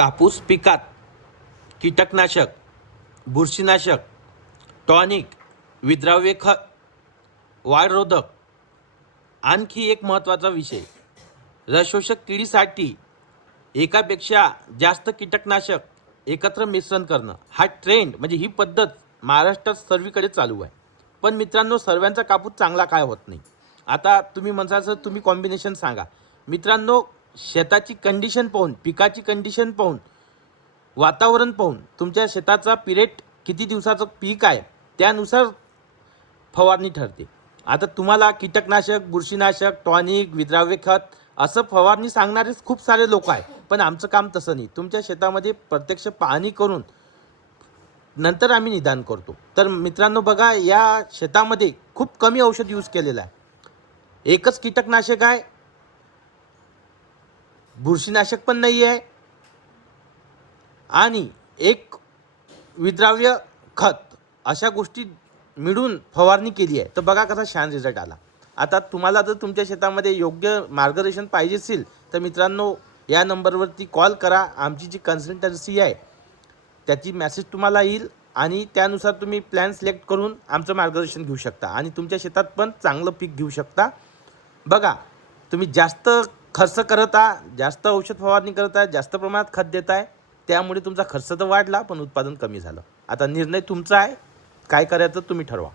कापूस पिकात कीटकनाशक, बुरशीनाशक, टॉनिक, विद्राव्य खत, वाढरोधक. आणखी एक महत्त्वाचा विषय, रसशोषक किडीसाठी एकापेक्षा जास्त कीटकनाशक एकत्र मिश्रण करणं. हा ट्रेंड म्हणजे ही पद्धत महाराष्ट्रात सर्वीकडे चालू आहे. पण मित्रांनो, सर्वांचा कापूस चांगला काय होत नाही. आता तुम्ही म्हणता सर तुम्ही कॉम्बिनेशन सांगा. मित्रांनो, शेताची कंडिशन पाहून, पिकाची कंडिशन पाहून, वातावरण पाहून, तुमच्या शेताचा पिरियड किती दिवसाचं पीक आहे त्यानुसार फवारणी ठरते. आता तुम्हाला कीटकनाशक, बुरशीनाशक, टॉनिक, विद्राव्य खत असं फवारणी सांगणारेच खूप सारे लोक आहेत. पण आमचं काम तसं नाही. तुमच्या शेतामध्ये प्रत्यक्ष पाहणी करून नंतर आम्ही निदान करतो. तर मित्रांनो बघा, या शेतामध्ये खूप कमी औषध यूज केलेलं आहे. एकच कीटकनाशक आहे, बुरशीनाशक पण नाही आहे आणि एक विद्राव्य खत, अशा गोष्टी मिळून फवारणी केली आहे. तर बघा कसा छान रिझल्ट आला. आता तुम्हाला जर तुमच्या शेतामध्ये योग्य मार्गदर्शन पाहिजे असेल तर मित्रांनो, या नंबरवरती कॉल करा. आमची जी कन्सल्टन्सी आहे त्याची मेसेज तुम्हाला येईल आणि त्यानुसार तुम्ही प्लॅन सिलेक्ट करून आमचं मार्गदर्शन घेऊ शकता आणि तुमच्या शेतात पण चांगलं पीक घेऊ शकता. बघा, तुम्ही जास्त खर्च करत आहे, जास्त औषध फवारणी करत आहे, जास्त प्रमाणात खत देत आहे, त्यामुळे तुमचा खर्च तर वाढला पण उत्पादन कमी झालं. आता निर्णय तुमचा आहे, काय करायचं तुम्ही ठरवा.